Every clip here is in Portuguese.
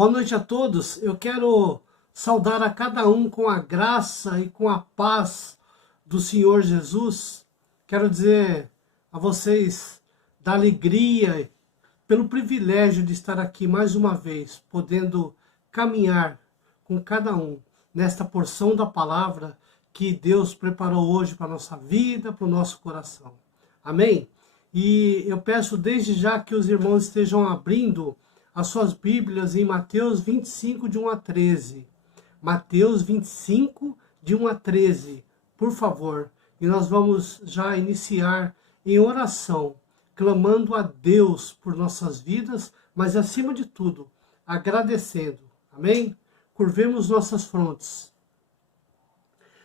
Boa noite a todos. Eu quero saudar a cada um com a graça e com a paz do Senhor Jesus. Quero dizer a vocês da alegria pelo privilégio de estar aqui mais uma vez, podendo caminhar com cada um nesta porção da palavra que Deus preparou hoje para a nossa vida, para o nosso coração. Amém? E eu peço desde já que os irmãos estejam abrindo as suas Bíblias em Mateus 25, de 1 a 13. Mateus 25, de 1 a 13, por favor. E nós vamos já iniciar em oração, clamando a Deus por nossas vidas, mas acima de tudo, agradecendo. Amém? Curvemos nossas frontes.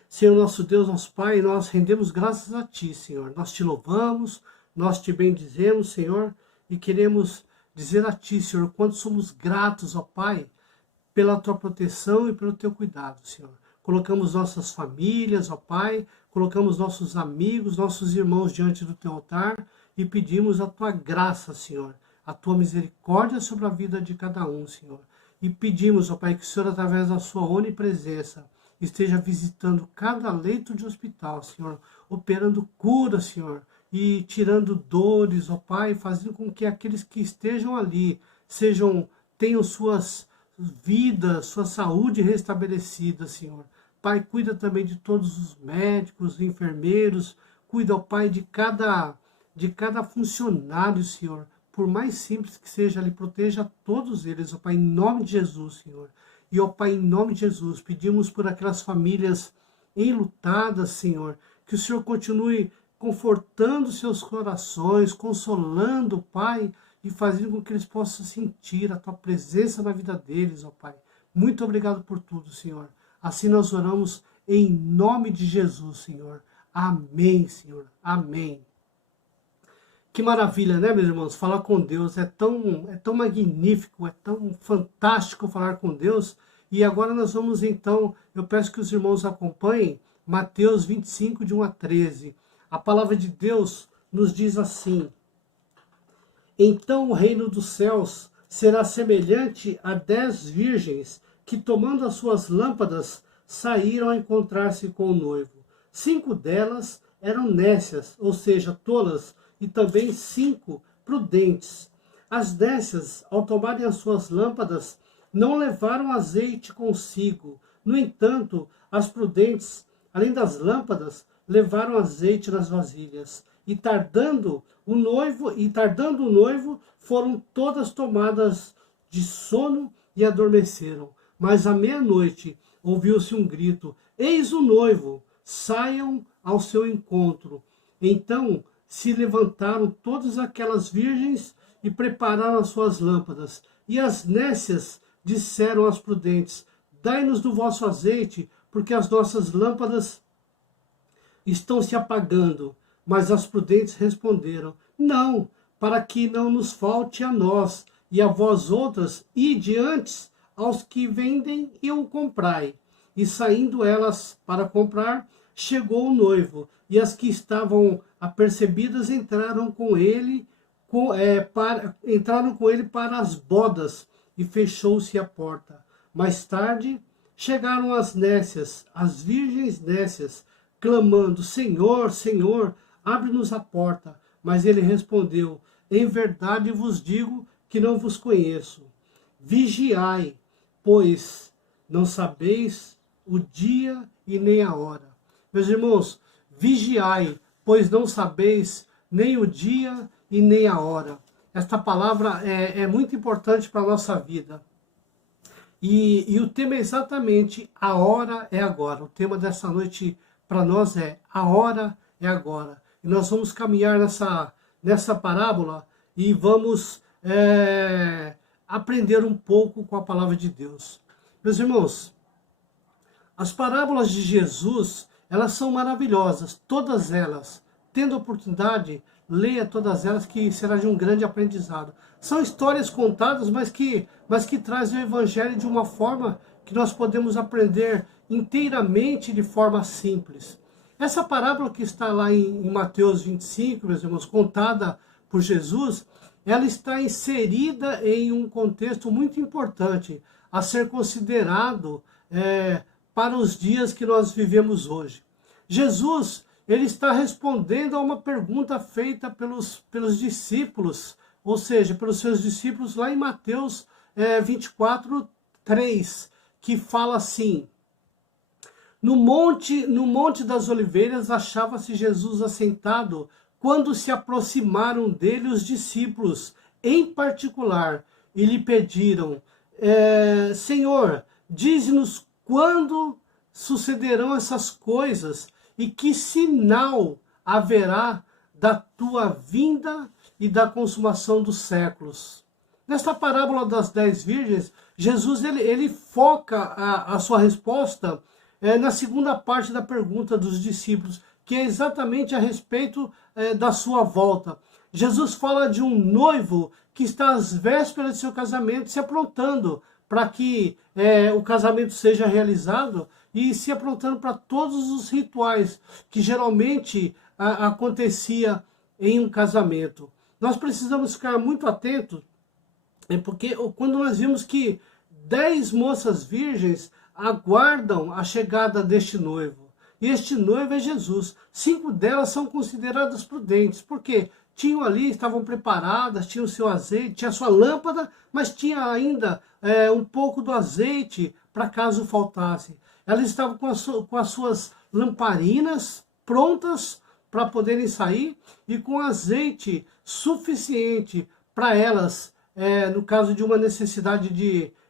Senhor nosso Deus, nosso Pai, nós rendemos graças a Ti, Senhor. Nós Te louvamos, nós Te bendizemos, Senhor, e queremos dizer a Ti, Senhor, quanto somos gratos, ó Pai, pela Tua proteção e pelo Teu cuidado, Senhor. Colocamos nossas famílias, ó Pai, colocamos nossos amigos, nossos irmãos diante do Teu altar e pedimos a Tua graça, Senhor, a Tua misericórdia sobre a vida de cada um, Senhor. E pedimos, ó Pai, que o Senhor, através da Sua onipresença, esteja visitando cada leito de hospital, Senhor, operando cura, Senhor, e tirando dores, ó Pai, fazendo com que aqueles que estejam ali tenham suas vidas, sua saúde restabelecida, Senhor. Pai, cuida também de todos os médicos, enfermeiros, cuida, ó Pai, de cada funcionário, Senhor. Por mais simples que seja, ali proteja todos eles, ó Pai, em nome de Jesus, Senhor. E, ó Pai, em nome de Jesus, pedimos por aquelas famílias enlutadas, Senhor, que o Senhor continue confortando seus corações, consolando, Pai, e fazendo com que eles possam sentir a Tua presença na vida deles, ó Pai. Muito obrigado por tudo, Senhor. Assim nós oramos em nome de Jesus, Senhor. Amém, Senhor. Amém. Que maravilha, né, meus irmãos? Falar com Deus é tão magnífico, é tão fantástico falar com Deus. E agora nós vamos então, eu peço que os irmãos acompanhem Mateus 25, de 1 a 13. A palavra de Deus nos diz assim: Então o reino dos céus será semelhante a 10 virgens que, tomando as suas lâmpadas, saíram a encontrar-se com o noivo. 5 delas eram nécias, ou seja, tolas, e também 5 prudentes. As nécias, ao tomarem as suas lâmpadas, não levaram azeite consigo. No entanto, as prudentes, além das lâmpadas, levaram azeite nas vasilhas, e tardando o noivo, foram todas tomadas de sono e adormeceram. Mas à meia-noite ouviu-se um grito: Eis o noivo, saiam ao seu encontro. Então se levantaram todas aquelas virgens e prepararam as suas lâmpadas. E as nécias disseram às prudentes: Dai-nos do vosso azeite, porque as nossas lâmpadas estão se apagando. Mas as prudentes responderam: Não, para que não nos falte a nós e a vós outras, ide antes aos que vendem e o comprai. E saindo elas para comprar, chegou o noivo, e as que estavam apercebidas entraram com ele para as bodas, e fechou-se a porta. Mais tarde chegaram as nécias, as virgens nécias, clamando: Senhor, Senhor, abre-nos a porta. Mas ele respondeu: Em verdade vos digo que não vos conheço. Vigiai, pois não sabeis o dia e nem a hora. Meus irmãos, vigiai, pois não sabeis nem o dia e nem a hora. Esta palavra é muito importante para a nossa vida. E o tema é exatamente a hora é agora. O tema dessa noite para nós é a hora é agora. E nós vamos caminhar nessa parábola e vamos aprender um pouco com a palavra de Deus. Meus irmãos, as parábolas de Jesus, elas são maravilhosas, todas elas. Tendo oportunidade, leia todas elas, que será de um grande aprendizado. São histórias contadas, mas que trazem o Evangelho de uma forma que nós podemos aprender inteiramente de forma simples. Essa parábola que está lá em Mateus 25, meus irmãos, contada por Jesus, ela está inserida em um contexto muito importante a ser considerado para os dias que nós vivemos hoje. Jesus, ele está respondendo a uma pergunta feita pelos discípulos, ou seja, pelos seus discípulos lá em Mateus 24, 3, que fala assim: no monte das Oliveiras achava-se Jesus assentado, quando se aproximaram dele os discípulos, em particular, e lhe pediram: Senhor, dize-nos quando sucederão essas coisas e que sinal haverá da tua vinda e da consumação dos séculos. Nesta parábola das 10 virgens, Jesus ele foca a sua resposta na segunda parte da pergunta dos discípulos, que é exatamente a respeito da sua volta. Jesus fala de um noivo que está às vésperas de seu casamento, se aprontando para que o casamento seja realizado e se aprontando para todos os rituais que geralmente acontecia em um casamento. Nós precisamos ficar muito atentos, porque quando nós vimos que 10 moças virgens aguardam a chegada deste noivo, e este noivo é Jesus. 5 delas são consideradas prudentes, porque tinham ali, estavam preparadas, tinham o seu azeite, tinha a sua lâmpada, mas tinha ainda um pouco do azeite para caso faltasse. Elas estavam com as suas lamparinas prontas para poderem sair e com azeite suficiente para elas, no caso de uma necessidade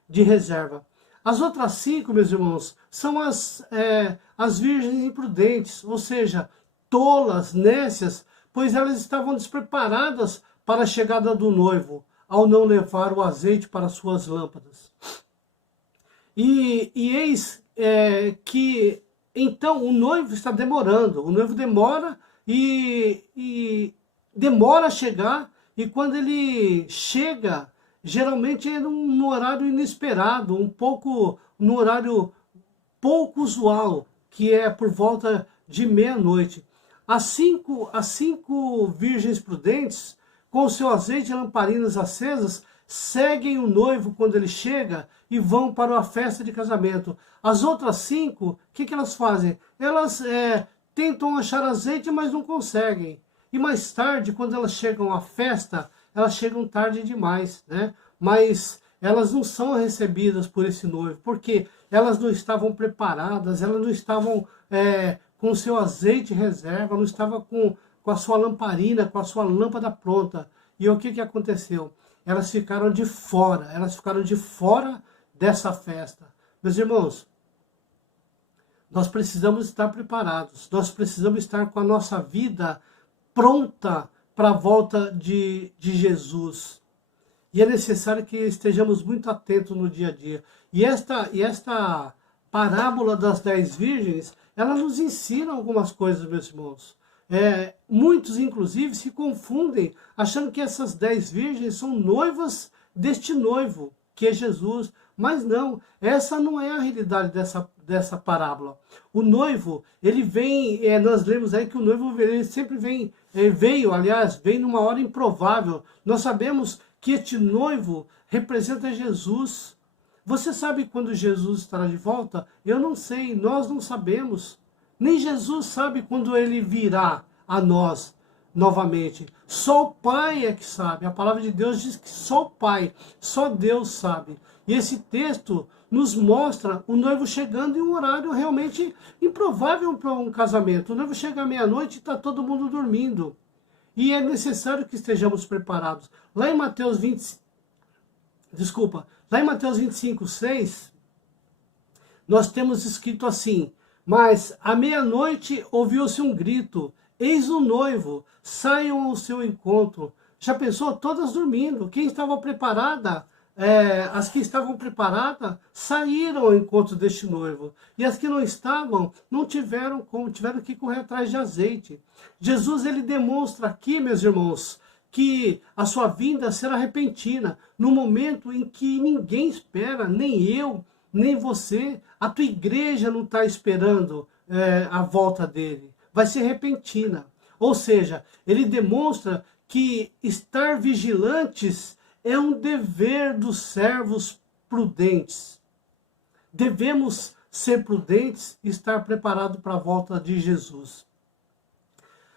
de reserva. As outras 5, meus irmãos, são as virgens imprudentes, ou seja, tolas, nécias, pois elas estavam despreparadas para a chegada do noivo, ao não levar o azeite para suas lâmpadas. E eis que, então, o noivo está demorando, o noivo demora e demora a chegar, e quando ele chega, geralmente é num horário inesperado, num horário pouco usual, que é por volta de meia-noite. As cinco virgens prudentes, com o seu azeite e lamparinas acesas, seguem o noivo quando ele chega e vão para a festa de casamento. As outras 5, o que elas fazem? Elas tentam achar azeite, mas não conseguem. E mais tarde, quando elas chegam à festa, elas chegam tarde demais, né? Mas elas não são recebidas por esse noivo, porque elas não estavam preparadas, elas não estavam com o seu azeite em reserva, não estavam com a sua lamparina, com a sua lâmpada pronta. E o que aconteceu? Elas ficaram de fora dessa festa. Meus irmãos, nós precisamos estar preparados, nós precisamos estar com a nossa vida pronta para a volta de Jesus. E é necessário que estejamos muito atentos no dia a dia. E esta parábola das 10 virgens, ela nos ensina algumas coisas, meus irmãos. Muitos, inclusive, se confundem, achando que essas 10 virgens são noivas deste noivo, que é Jesus. Mas não, essa não é a realidade dessa parábola. O noivo, ele vem, nós lemos aí que o noivo ele sempre veio numa hora improvável. Nós sabemos que este noivo representa Jesus. Você sabe quando Jesus estará de volta? Eu não sei, nós não sabemos. Nem Jesus sabe quando ele virá a nós novamente. Só o Pai é que sabe. A palavra de Deus diz que só o Pai, só Deus sabe. E esse texto nos mostra o noivo chegando em um horário realmente improvável para um casamento. O noivo chega à meia-noite e está todo mundo dormindo. E é necessário que estejamos preparados. Lá em Mateus 25, 6, nós temos escrito assim: mas à meia-noite ouviu-se um grito, eis o noivo, saiam ao seu encontro. Já pensou? Todas dormindo. Quem estava preparada, as que estavam preparadas saíram ao encontro deste noivo. E as que não estavam, não tiveram como, tiveram que correr atrás de azeite. Jesus, ele demonstra aqui, meus irmãos, que a sua vinda será repentina, no momento em que ninguém espera, nem eu, nem você, a tua igreja não está esperando a volta dele. Vai ser repentina. Ou seja, ele demonstra que estar vigilantes é um dever dos servos prudentes. Devemos ser prudentes e estar preparados para a volta de Jesus.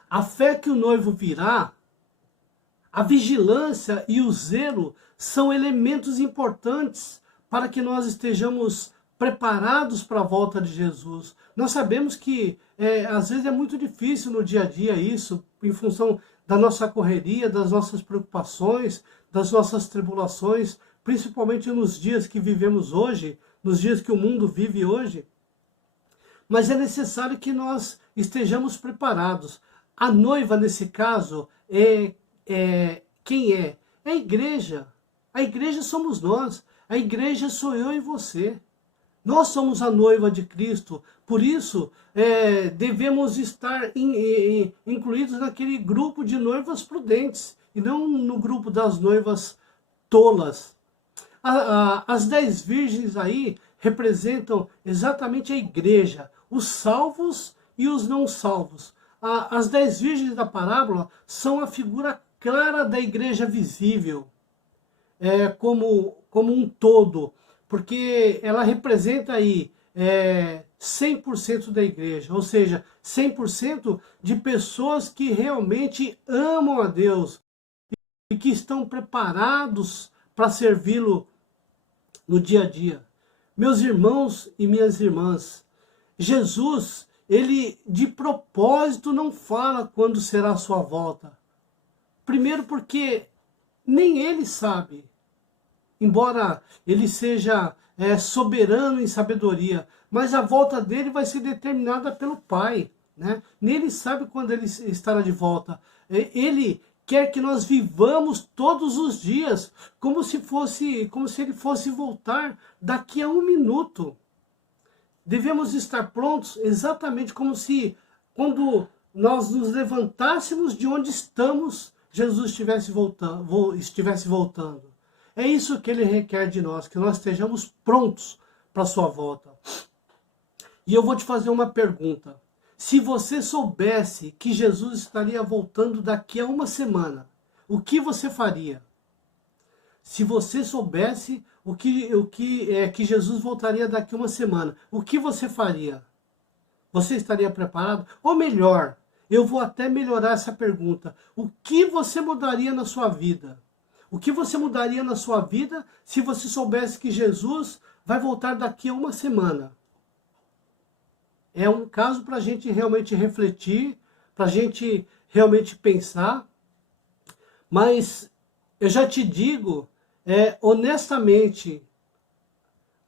A fé que o noivo virá, a vigilância e o zelo são elementos importantes para que nós estejamos preparados para a volta de Jesus. Nós sabemos que às vezes é muito difícil no dia a dia isso, em função da nossa correria, das nossas preocupações, das nossas tribulações, principalmente nos dias que vivemos hoje, nos dias que o mundo vive hoje. Mas é necessário que nós estejamos preparados. A noiva, nesse caso, quem é? É a igreja. A igreja somos nós. A igreja sou eu e você. Nós somos a noiva de Cristo. Por isso, devemos estar incluídos naquele grupo de noivas prudentes. E não no grupo das noivas tolas. As 10 virgens aí representam exatamente a igreja. Os salvos e os não salvos. As 10 virgens da parábola são a figura clara da igreja visível, como um todo, porque ela representa aí 100% da igreja, ou seja, 100% de pessoas que realmente amam a Deus e que estão preparados para servi-lo no dia a dia. Meus irmãos e minhas irmãs, Jesus, ele de propósito não fala quando será a sua volta. Primeiro porque nem ele sabe, embora ele seja soberano em sabedoria, mas a volta dele vai ser determinada pelo Pai, né? Nem ele sabe quando ele estará de volta. Ele quer que nós vivamos todos os dias como se ele fosse voltar daqui a um minuto. Devemos estar prontos exatamente como se, quando nós nos levantássemos de onde estamos, Jesus estivesse voltando. É isso que ele requer de nós, que nós estejamos prontos para a sua volta. E eu vou te fazer uma pergunta. Se você soubesse que Jesus estaria voltando daqui a uma semana, o que você faria? Se você soubesse que Jesus voltaria daqui a uma semana, o que você faria? Você estaria preparado? Ou melhor, eu vou até melhorar essa pergunta. O que você mudaria na sua vida? O que você mudaria na sua vida se você soubesse que Jesus vai voltar daqui a uma semana? É um caso para a gente realmente refletir, para a gente realmente pensar. Mas eu já te digo, honestamente,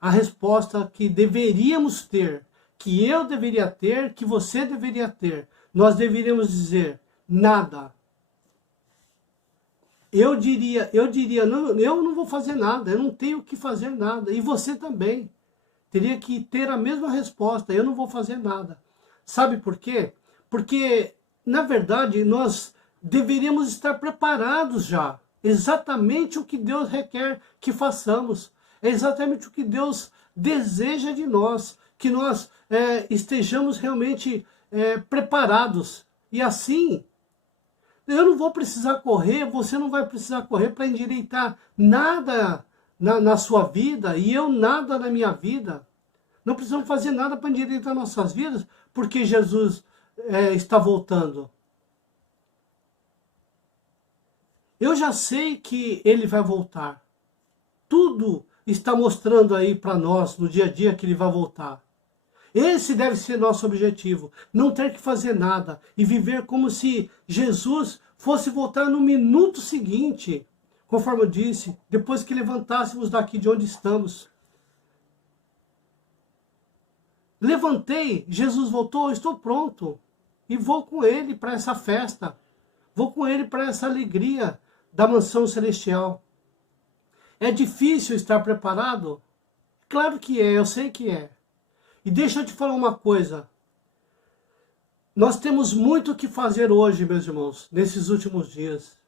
a resposta que deveríamos ter, que eu deveria ter, que você deveria ter, nós deveríamos dizer: nada. Eu diria, não, eu não vou fazer nada, eu não tenho que fazer nada. E você também teria que ter a mesma resposta: eu não vou fazer nada. Sabe por quê? Porque, na verdade, nós deveríamos estar preparados já. Exatamente o que Deus requer que façamos. É exatamente o que Deus deseja de nós. Que nós estejamos realmente preparados. E assim, eu não vou precisar correr, você não vai precisar correr para endireitar nada na sua vida e eu nada na minha vida. Não precisamos fazer nada para endireitar nossas vidas, porque Jesus está voltando. Eu já sei que ele vai voltar. Tudo está mostrando aí para nós no dia a dia que ele vai voltar. Esse deve ser nosso objetivo. Não ter que fazer nada e viver como se Jesus fosse voltar no minuto seguinte. Conforme eu disse, depois que levantássemos daqui de onde estamos. Levantei, Jesus voltou, estou pronto. E vou com ele para essa festa. Vou com ele para essa alegria da mansão celestial. É difícil estar preparado? Claro que é, eu sei que é. E deixa eu te falar uma coisa. Nós temos muito o que fazer hoje, meus irmãos, nesses últimos dias.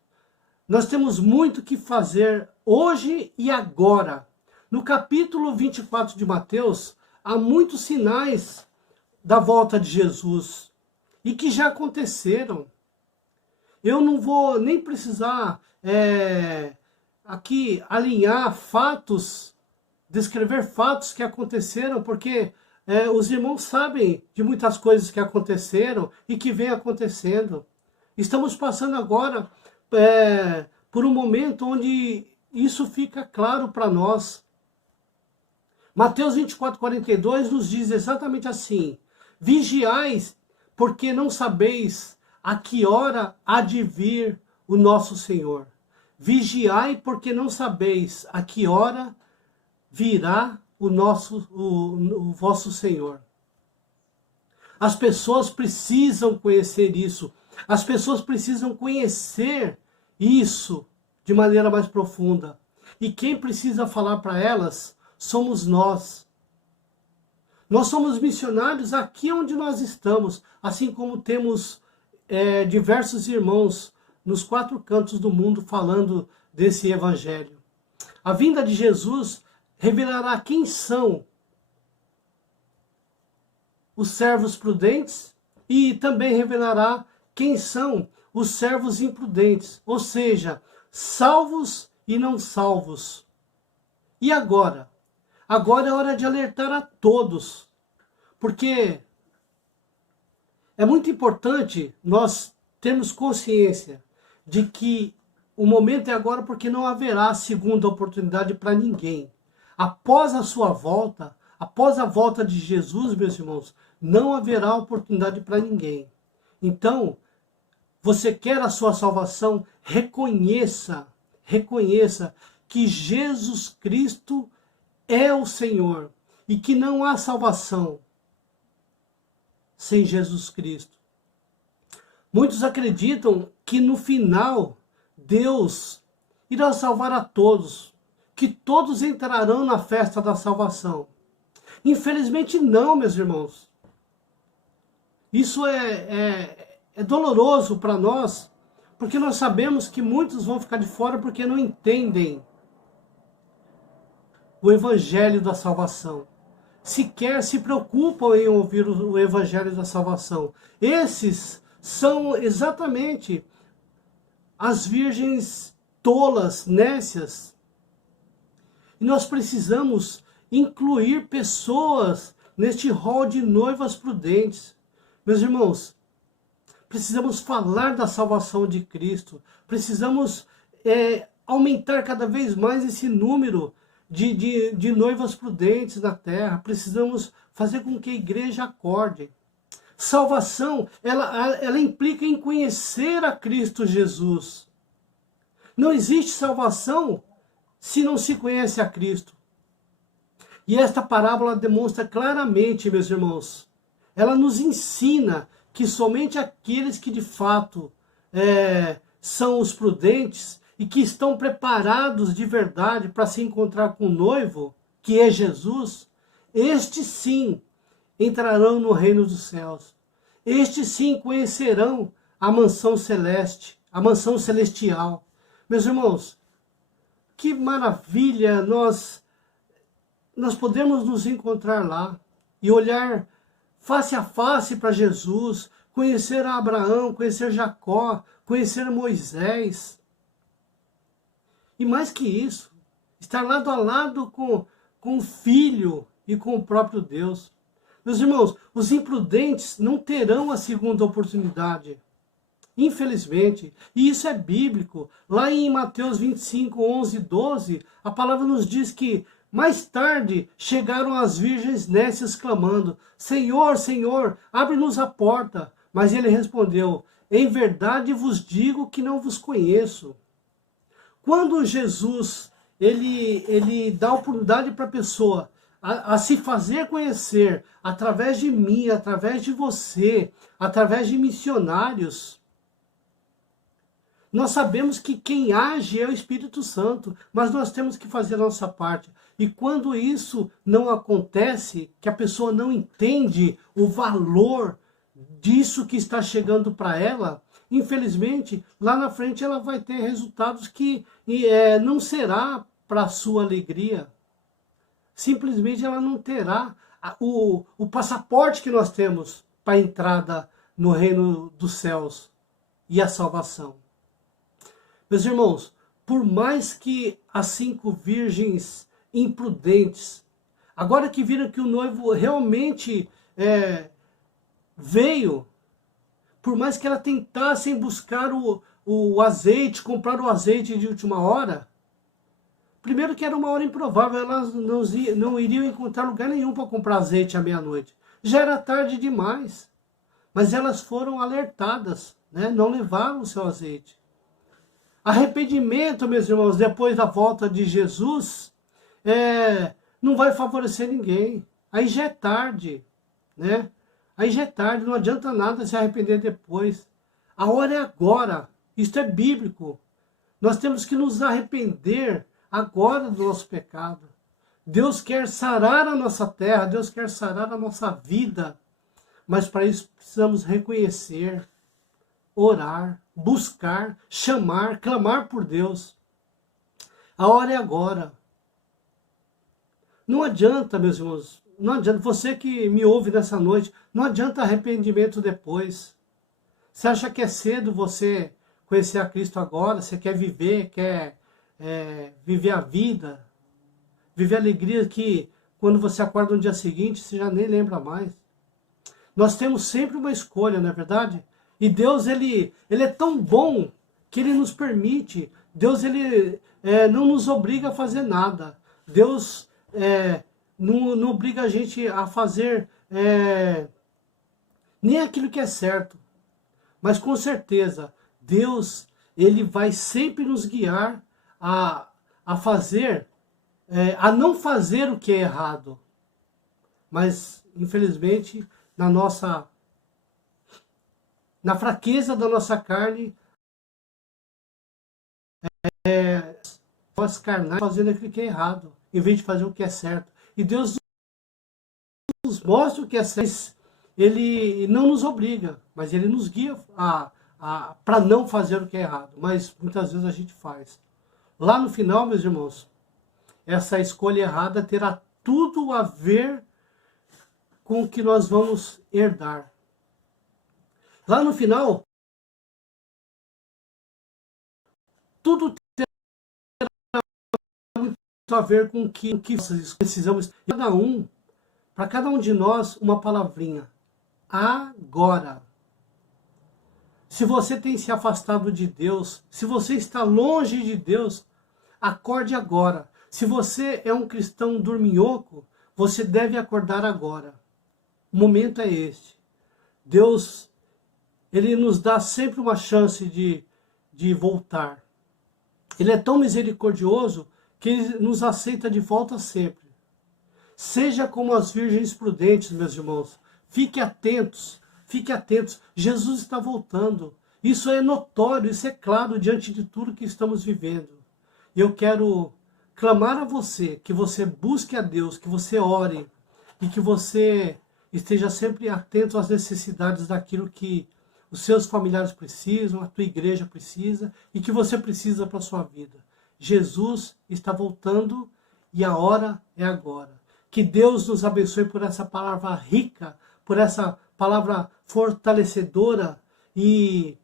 Nós temos muito o que fazer hoje e agora. No capítulo 24 de Mateus, há muitos sinais da volta de Jesus e que já aconteceram. Eu não vou nem precisar aqui alinhar fatos, descrever fatos que aconteceram, porque os irmãos sabem de muitas coisas que aconteceram e que vem acontecendo. Estamos passando agora por um momento onde isso fica claro para nós. Mateus 24:42 nos diz exatamente assim: vigiais, porque não sabeis a que hora há de vir o nosso Senhor. Vigiai, porque não sabeis a que hora virá o vosso Senhor. As pessoas precisam conhecer isso. As pessoas precisam conhecer isso de maneira mais profunda. E quem precisa falar para elas somos nós. Nós somos missionários aqui onde nós estamos, assim como temos diversos irmãos nos 4 cantos do mundo falando desse evangelho. A vinda de Jesus revelará quem são os servos prudentes e também revelará quem são os servos imprudentes, ou seja, salvos e não salvos. E agora? Agora é hora de alertar a todos, porque é muito importante nós termos consciência de que o momento é agora, porque não haverá segunda oportunidade para ninguém. Após a sua volta, após a volta de Jesus, meus irmãos, não haverá oportunidade para ninguém. Então, você quer a sua salvação? Reconheça que Jesus Cristo é o Senhor e que não há salvação sem Jesus Cristo. Muitos acreditam que no final Deus irá salvar a todos, que todos entrarão na festa da salvação. Infelizmente não, meus irmãos. Isso é doloroso para nós, porque nós sabemos que muitos vão ficar de fora porque não entendem o evangelho da salvação. Sequer se preocupam em ouvir o evangelho da salvação. Esses são exatamente as virgens tolas, nécias. E nós precisamos incluir pessoas neste rol de noivas prudentes. Meus irmãos, precisamos falar da salvação de Cristo. Precisamos aumentar cada vez mais esse número de noivas prudentes na terra. Precisamos fazer com que a igreja acorde. Salvação, ela implica em conhecer a Cristo Jesus. Não existe salvação se não se conhece a Cristo. E esta parábola demonstra claramente, meus irmãos, ela nos ensina que somente aqueles que de fato são os prudentes e que estão preparados de verdade para se encontrar com o noivo, que é Jesus, estes sim entrarão no reino dos céus. Estes sim conhecerão a mansão celeste, a mansão celestial. Meus irmãos, que maravilha nós podemos nos encontrar lá e olhar face a face para Jesus, conhecer a Abraão, conhecer Jacó, conhecer Moisés. E mais que isso, estar lado a lado com o Filho e com o próprio Deus. Meus irmãos, os imprudentes não terão a segunda oportunidade. Infelizmente, e isso é bíblico. Lá em Mateus 25, 11 e 12, a palavra nos diz que mais tarde chegaram as virgens nécias clamando: Senhor, Senhor, abre-nos a porta. Mas ele respondeu: em verdade vos digo que não vos conheço. Quando Jesus ele dá oportunidade para a pessoa a se fazer conhecer através de mim, através de você, através de missionários, nós sabemos que quem age é o Espírito Santo, mas nós temos que fazer a nossa parte. E quando isso não acontece, que a pessoa não entende o valor disso que está chegando para ela, infelizmente, lá na frente ela vai ter resultados que não será para a sua alegria. Simplesmente ela não terá o passaporte que nós temos para a entrada no reino dos céus. e a salvação. Meus irmãos, por mais que as 5 virgens imprudentes, agora que viram que o noivo realmente veio, por mais que elas tentassem buscar o azeite, comprar o azeite de última hora, primeiro que era uma hora improvável, elas não iriam encontrar lugar nenhum para comprar azeite à meia-noite. Já era tarde demais, mas elas foram alertadas, né? Não levaram o seu azeite. Arrependimento, meus irmãos, depois da volta de Jesus, não vai favorecer ninguém. Aí já é tarde, né? Aí já é tarde, não adianta nada se arrepender depois. A hora é agora, isso é bíblico. Nós temos que nos arrepender agora do nosso pecado. Deus quer sarar a nossa terra, Deus quer sarar a nossa vida, mas para isso precisamos reconhecer, orar, buscar, chamar, clamar por Deus. A hora é agora. Não adianta, meus irmãos, não adianta, você que me ouve nessa noite, não adianta arrependimento depois. Você acha que é cedo você conhecer a Cristo agora? Você quer viver, quer viver a vida, viver a alegria que quando você acorda no dia seguinte, você já nem lembra mais. Nós temos sempre uma escolha, não é verdade? E Deus, ele é tão bom que Ele nos permite. Deus, Ele não nos obriga a fazer nada. Deus não obriga a gente a fazer nem aquilo que é certo. Mas com certeza, Deus, Ele vai sempre nos guiar a fazer, a não fazer o que é errado. Mas, infelizmente, na fraqueza da nossa carne, nós carnais fazendo aquilo que é errado, em vez de fazer o que é certo. E Deus nos mostra o que é certo. Ele não nos obriga, mas Ele nos guia para não fazer o que é errado. Mas muitas vezes a gente faz. Lá no final, meus irmãos, essa escolha errada terá tudo a ver com o que nós vamos herdar. Lá no final, tudo terá muito a ver com o que precisamos. Para cada um de nós, uma palavrinha. Agora. Se você tem se afastado de Deus, se você está longe de Deus, acorde agora. Se você é um cristão dorminhoco, você deve acordar agora. O momento é este. Deus, Ele nos dá sempre uma chance de voltar. Ele é tão misericordioso que Ele nos aceita de volta sempre. Seja como as virgens prudentes, meus irmãos. Fiquem atentos. Fique atentos, Jesus está voltando. Isso é notório, isso é claro diante de tudo que estamos vivendo. E eu quero clamar a você, que você busque a Deus, que você ore e que você esteja sempre atento às necessidades daquilo que os seus familiares precisam, a tua igreja precisa e que você precisa para a sua vida. Jesus está voltando e a hora é agora. Que Deus nos abençoe por essa palavra rica, por essa palavra fortalecedora e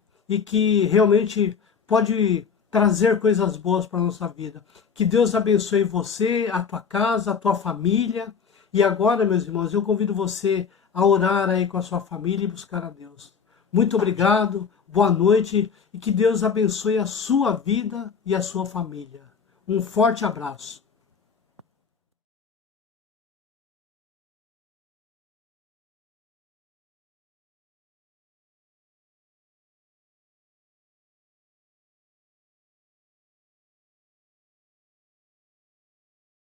que realmente pode trazer coisas boas para a nossa vida. Que Deus abençoe você, a tua casa, a tua família. E agora, meus irmãos, eu convido você a orar aí com a sua família e buscar a Deus. Muito obrigado, boa noite e que Deus abençoe a sua vida e a sua família. Um forte abraço.